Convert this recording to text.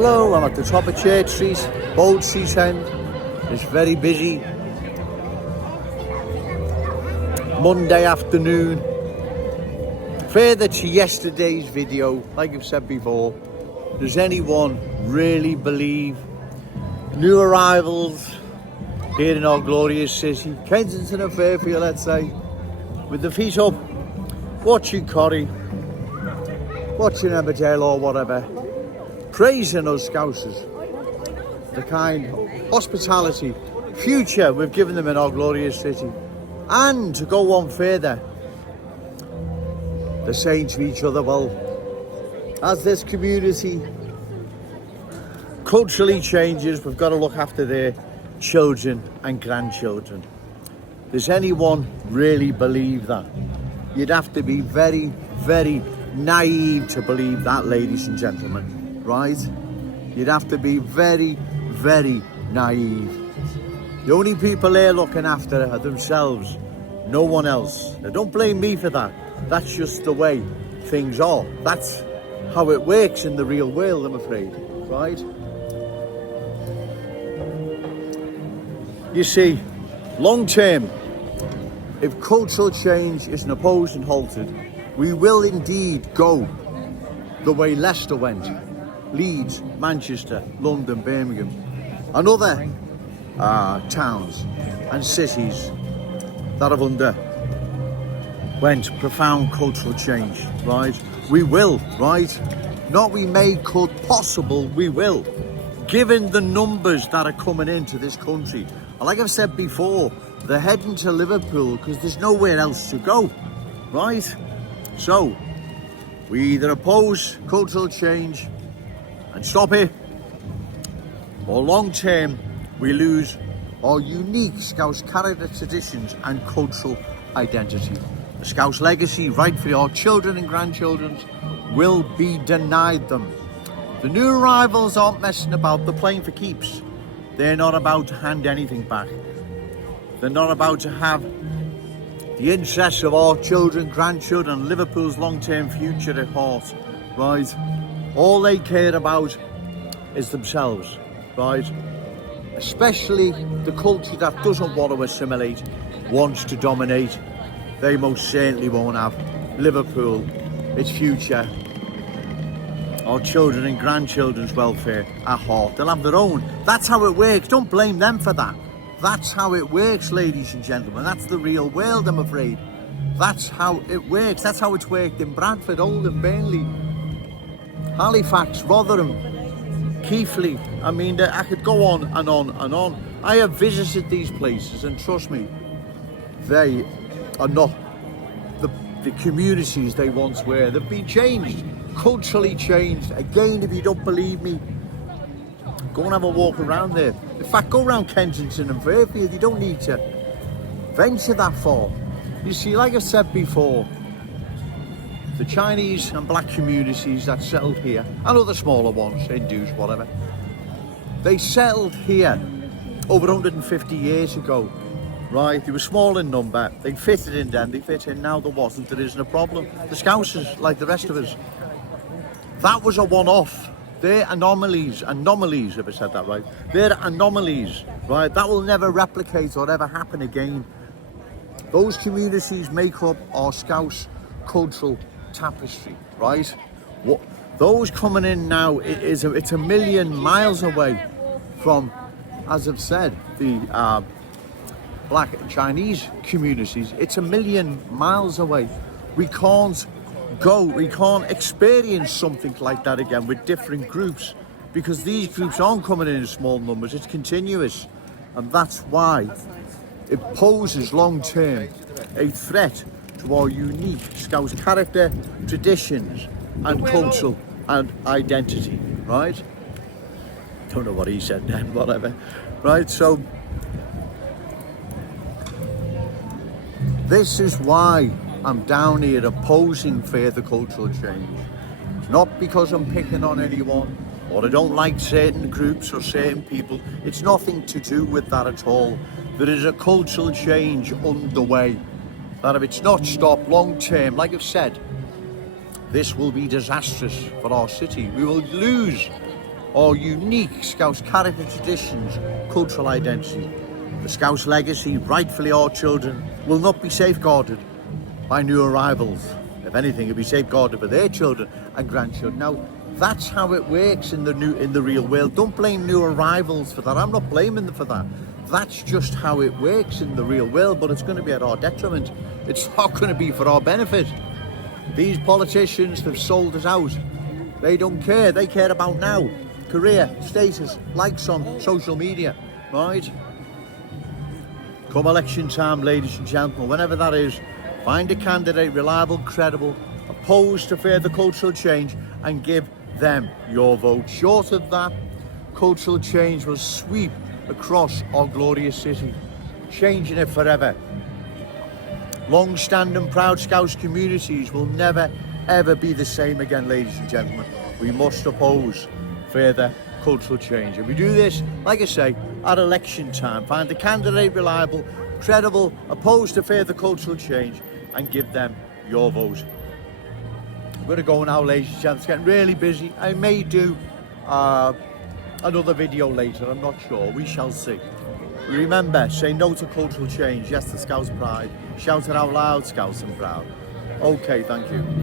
Hello, I'm at the top of Church Street, Bold Street End. It's very busy. Monday afternoon. Further to yesterday's video, like I've said before, does anyone really believe new arrivals here in our glorious city, Kensington and Fairfield, let's say, with the feet up, watching Corrie, watching Emmerdale or whatever, praising us Scousers, the kind hospitality, future we've given them in our glorious city. And to go on further, they're saying to each other, well, as this community culturally changes, we've got to look after their children and grandchildren. Does anyone really believe that? You'd have to be very, very naive to believe that, ladies and gentlemen, right? You'd have to be very, very naive. The only people they're looking after are themselves, no one else. Now, don't blame me for that. That's just the way things are. That's how it works in the real world, I'm afraid, right? You see, long term, if cultural change isn't opposed and halted, we will indeed go the way Leicester went, Leeds, Manchester, London, Birmingham, and other towns and cities that have underwent profound cultural change, right? We will, right? Not we may, could, possible, we will. Given the numbers that are coming into this country, and like I've said before, they're heading to Liverpool because there's nowhere else to go, right? So, we either oppose cultural change and stop it, or long term, we lose our unique Scouse character, traditions and cultural identity. The Scouse legacy, rightfully our children and grandchildren, will be denied them. The new arrivals aren't messing about, they're playing for keeps. They're not about to hand anything back. They're not about to have the interests of our children, grandchildren, and Liverpool's long-term future at heart, right? All they care about is themselves, right? Especially the culture that doesn't want to assimilate, wants to dominate. They most certainly won't have Liverpool, its future, our children and grandchildren's welfare at heart. They'll have their own. That's how it works. Don't blame them for that. That's how it works, ladies and gentlemen. That's the real world, I'm afraid. That's how it works. That's how it's worked in Bradford, Oldham, Burnley, Halifax, Rotherham, Keighley. I mean, I could go on and on and on. I have visited these places, and trust me, they are not the communities they once were. They've been changed, culturally changed. Again, if you don't believe me, go and have a walk around there. In fact, go around Kensington and Fairfield. You don't need to venture that far. You see, like I said before, the Chinese and black communities that settled here, and other smaller ones, Hindus, whatever, they settled here over 150 years ago, right? They were small in number, they fitted in then, they fit in now, there wasn't, there isn't a problem. The Scousers, like the rest of us, that was a one-off. They're anomalies, if I said that right. They're anomalies, right? That will never replicate or ever happen again. Those communities make up our Scouse cultural tapestry, right? What those coming in now, it's a million miles away from, as I've said, the black and Chinese communities. It's a million miles away. We can't experience something like that again with different groups, because these groups aren't coming in small numbers. It's continuous, and that's why it poses long term a threat to our unique Scouse character, traditions and cultural and identity, right? Don't know what he said then, whatever, right? So this is why I'm down here opposing further cultural change. It's not because I'm picking on anyone or I don't like certain groups or certain people. It's nothing to do with that at all. There is a cultural change underway that if it's not stopped long term, like I've said, this will be disastrous for our city. We will lose our unique Scouse character, traditions, cultural identity. The Scouse legacy, rightfully our children, will not be safeguarded by new arrivals. If anything, it'll be safeguarded for their children and grandchildren. Now, that's how it works in the real world. Don't blame new arrivals for that. I'm not blaming them for that. That's just how it works in the real world, but it's going to be at our detriment. It's not going to be for our benefit. These politicians have sold us out. They don't care. They care about now. Career, status, likes on social media, right? Come election time, ladies and gentlemen, whenever that is, find a candidate reliable, credible, opposed to further cultural change, and give them your vote. Short of that, cultural change will sweep across our glorious city, changing it forever. Long-standing proud Scouse communities will never ever be the same again, ladies and gentlemen. We must oppose further cultural change. And we do this, like I say, at election time. Find a candidate reliable, credible, opposed to further cultural change, and give them your vote. I'm going to go now, ladies and gentlemen. It's getting really busy. I may do another video later, I'm not sure. We shall see. Remember, say no to cultural change, yes to Scouse pride. Shout it out loud, Scouse and proud. Okay, thank you.